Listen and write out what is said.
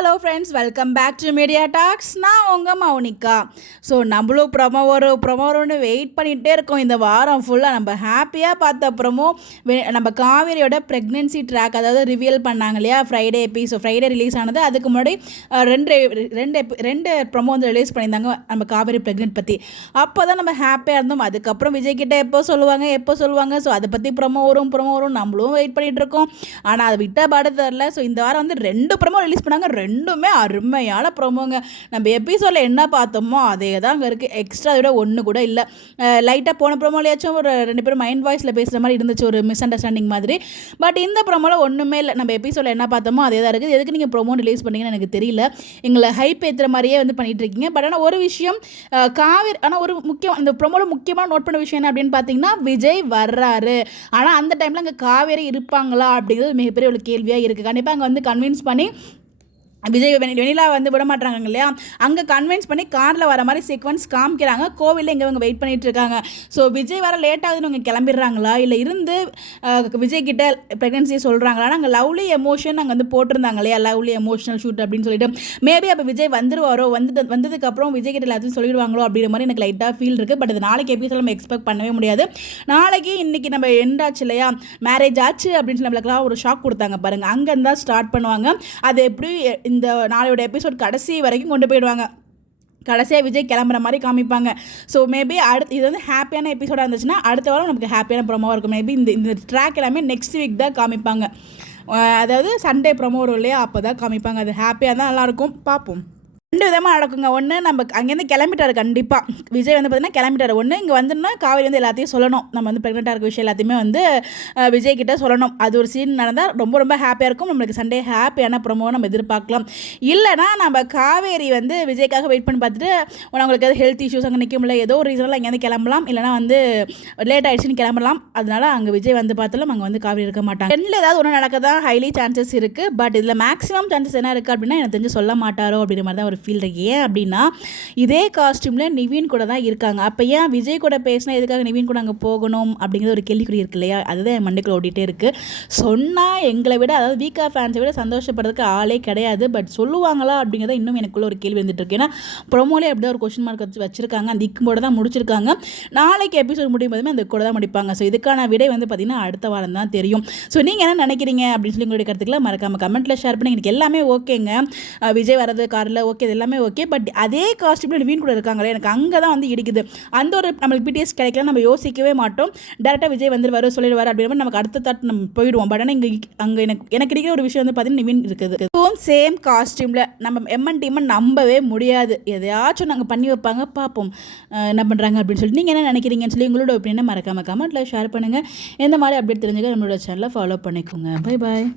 Hello friends, welcome back to media talks. நான் உங்கள் Mounika. So நம்மளும் ப்ரொமோன்னு வெயிட் பண்ணிகிட்டே இருக்கோம். இந்த வாரம் ஃபுல்லாக நம்ம ஹாப்பியாக பார்த்த ப்ரொமோ நம்ம காவேரியோட ப்ரெக்னென்சி ட்ராக், அதாவது ரிவீல் பண்ணாங்க இல்லையா ஃப்ரைடே ஃப்ரைடே ரிலீஸ் ஆனது. அதுக்கு முன்னாடி ரெண்டு ப்ரொமோ வந்து ரிலீஸ் பண்ணியிருந்தாங்க நம்ம காவேரி ப்ரெக்னென்ட் பற்றி. அப்போ தான் நம்ம ஹாப்பியாக இருந்தோம். அதுக்கப்புறம் விஜய் கிட்டே எப்போ சொல்லுவாங்க. ஸோ அதை பற்றி ப்ரொமோ வரும் நம்மளும் வெயிட் பண்ணிகிட்டு இருக்கோம். ஆனால் அதை விட்ட பாடு தெரில. ஸோ இந்த வாரம் வந்து 2 ப்ரொமோ ரிலீஸ் பண்ணாங்க. ரெண்டுமே அருமையான ப்ரொமோங்க. நம்ம எபிசோடில் என்ன பார்த்தோமோ அதே தான் அங்கே இருக்குது. எக்ஸ்ட்ரா விட ஒன்று கூட இல்லை. லைட்டாக போன ப்ரொமோலையாச்சும் ஒரு 2 பேரும் மைண்ட் வாய்ஸில் பேசுகிற மாதிரி இருந்துச்சு, ஒரு மிஸ் அண்டர்ஸ்டாண்டிங் மாதிரி. பட் இந்த ப்ரொமோவில் ஒன்றுமே இல்லை. நம்ம எபிசோடில் என்ன பார்த்தோமோ அதே தான் இருக்குது. எதுக்கு நீங்கள் ப்ரொமோ ரிலீஸ் பண்ணீங்கன்னு எனக்கு தெரியல. எங்களை ஹைப் ஏற்றுற மாதிரியே வந்து பண்ணிகிட்டு இருக்கீங்க. பட் ஆனால் ஒரு விஷயம் காவேரி, ஆனால் ஒரு முக்கியம், இந்த ப்ரொமோவில் முக்கியமாக நோட் பண்ண விஷயம் என்ன அப்படின்னு பார்த்தீங்கன்னா, விஜய் வர்றாரு. ஆனால் அந்த டைமில் அங்கே காவேரி இருப்பாங்களா அப்படிங்கிறது மிகப்பெரிய ஒரு கேள்வியாக இருக்குது. கண்டிப்பாக அங்கே வந்து கன்வின்ஸ் பண்ணி விஜய் வெனிலா வந்து விட மாட்டாங்க இல்லையா, அங்கே கன்வின்ஸ் பண்ணி காரில் வர மாதிரி சீக்வன்ஸ் காமிக்கிறாங்க. கோவிலில் இங்கே இவங்க வெயிட் பண்ணிட்டு இருக்காங்க. ஸோ விஜய் வர லேட் ஆகுதுன்னு அவங்க கிளம்பிடுறாங்களா, இல்லை இருந்து விஜய் கிட்ட ப்ரெக்னன்சியை சொல்கிறாங்களா. அங்கே லவ்லி எமோஷன் அங்கே வந்து போட்டிருந்தாங்க இல்லையா, லவ்லி எமோஷனல் ஷூட் அப்படின்னு சொல்லிட்டு. மேபி அப்போ விஜய் வந்துருவாரோ, வந்ததுக்கப்புறம் விஜய் கிட்ட எல்லாத்தையும் சொல்லிடுவாங்களோ அப்படிங்கிற மாதிரி எனக்கு லைட்டாக ஃபீல் இருக்குது. பட் அது நாளைக்கு எபிசோட் நம்ம எக்ஸ்பெக்ட் பண்ணவே முடியாது. நாளைக்கு இன்றைக்கி நம்ம எண்டாச்சு இல்லையா, மேரேஜ் ஆச்சு அப்படின்னு சொல்லி நம்மளுக்குலாம் ஒரு ஷாக் கொடுத்தாங்க பாருங்கள். அங்கேருந்து தான் ஸ்டார்ட் பண்ணுவாங்க. அது எப்படி இந்த நாளையோட எபிசோட் கடைசி வரைக்கும் கொண்டு போயிடுவாங்க. கடைசியாக விஜய் கிளம்புற மாதிரி காமிப்பாங்க. ஸோ மேபி இது வந்து ஹாப்பியான எபிசோடாக இருந்துச்சுன்னா அடுத்த வாரம் நமக்கு ஹாப்பியான ப்ரோமோவாக இருக்கும். மேபி இந்த ட்ராக் எல்லாமே நெக்ஸ்ட் வீக் தான் காமிப்பாங்க. அதாவது சண்டே ப்ரோமோ வரும் இல்லையா, அப்போ தான் காமிப்பாங்க. அது ஹாப்பியாக தான் நல்லாயிருக்கும். பார்ப்போம். 2 விதமாக நடக்குங்க. ஒன்று, நம்ம அங்கேருந்து கிளம்பிட்டார். கண்டிப்பாக விஜய் வந்து பார்த்திங்கன்னா கிளம்பிட்டார். ஒன்று, இங்கே வந்துன்னா காவேரி வந்து எல்லாத்தையும் சொல்லணும். நம்ம வந்து ப்ரெக்னெண்ட்டாக இருக்க விஷயம் எல்லாத்தையுமே வந்து விஜய் கிட்டே சொல்லணும். அது ஒரு சீன் நடந்தால் ரொம்ப ஹாப்பியாக இருக்கும். நம்மளுக்கு சண்டே ஹாப்பியான ப்ரோமோவை நம்ம எதிர்பார்க்கலாம். இல்லைனா நம்ம காவேரி வந்து விஜய்க்காக வெயிட் பண்ணி பார்த்துட்டு உங்களுக்கு எதாவது ஹெல்த் இஷ்யூஸ் அங்கே நிற்க முடியல, ஏதோ ஒரு ரீசனில் அங்கேருந்து கிளம்பலாம். இல்லைனா வந்து லேட் ஆகிடுச்சுன்னு கிளம்பலாம். அதனால் அங்கே விஜய் வந்து பார்த்தாலும் அங்கே வந்து காவேரி இருக்க மாட்டாங்க. ரெண்டில் ஏதாவது ஒன்று நடக்க தான் ஹைலி சான்சஸ் இருக்குது. பட் இதில் மேக்ஸிமம் சான்சஸ் என்ன இருக்குது அப்படின்னா, எனக்கு தெரிஞ்சு சொல்ல மாட்டாரோ அப்படிங்கிற மாதிரி தான் ஒரு ஃபீல் இருக்கு. ஏன் அப்படின்னா, இதே காஸ்டியூமில் நிவின் கூட தான் இருக்காங்க. அப்போ ஏன் விஜய் கூட பேசினா எதுக்காக நிவின் கூட அங்கே போகணும் அப்படிங்கிற ஒரு கேள்விக்குறி இருக்கு இல்லையா. அதுதான் என் மண்டைக்குள்ள ஓடிட்டே இருக்குது. சொன்னால் எங்களை விட, அதாவது வீக்கா ஃபேன்ஸை விட சந்தோஷப்படுறதுக்கு ஆளே கிடையாது. பட் சொல்லுவாங்களா அப்படிங்கிறத இன்னும் எனக்குள்ள ஒரு கேள்வி வந்துட்டு இருக்கு. ஏன்னா ப்ரொமோலே அப்படி தான் ஒரு கொஸ்டின் மார்க் வச்சிருக்காங்க. அந்த இக்கும்போட தான் முடிச்சிருக்காங்க. நாளைக்கு எபிசோட் முடியும் போதுமே அந்த கூட தான் முடிப்பாங்க. ஸோ இதுக்கான விடை வந்து பார்த்திங்கன்னா அடுத்த வாரம் தான் தெரியும். ஸோ நீங்கள் என்ன நினைக்கிறீங்க அப்படின்னு சொல்லி உங்களுடைய கருத்துக்களை மறக்காமல் கமெண்ட்டில் ஷேர் பண்ணி. எனக்கு எல்லாமே ஓகேங்க, விஜய் வரது காரில் ஓகே, இது எல்லாமே ஓகே. பட் அதே காஸ்டியூமில் நிவின் கூட இருக்காங்களே, எனக்கு அங்கே தான் வந்து இடிக்குது. அந்த ஒரு நம்மளுக்கு பிடிஎஸ் கிடைக்கல, நம்ம யோசிக்கவே மாட்டோம். டேரெக்டாக விஜய் வந்துருவார் சொல்லிடுவார் அப்படின்ற மாதிரி நமக்கு அடுத்த தாட் நம்ம போயிடுவோம். பட் ஆனால் இங்கே அங்கே எனக்கு கிடைக்கிற ஒரு விஷயம் வந்து பார்த்தீங்கன்னா நிவின் இருக்குது. சேம் காஸ்டியூமில் நம்ம எம்என் டீமை நம்பவே முடியாது. எதையாச்சும் நாங்கள் பண்ணி வைப்பாங்க. பார்ப்போம் என்ன பண்ணுறாங்க அப்படின்னு சொல்லிட்டு. நீங்கள் என்ன நினைக்கிறீங்கன்னு சொல்லி உங்களோட ஒப்பீனியனை மறக்காமல் கமெண்ட்டில் ஷேர் பண்ணுங்கள். எந்த மாதிரி அப்டேட் தெரிஞ்சுக்க நம்மளோட சேனலை ஃபாலோ பண்ணிக்கோங்க. Bye bye.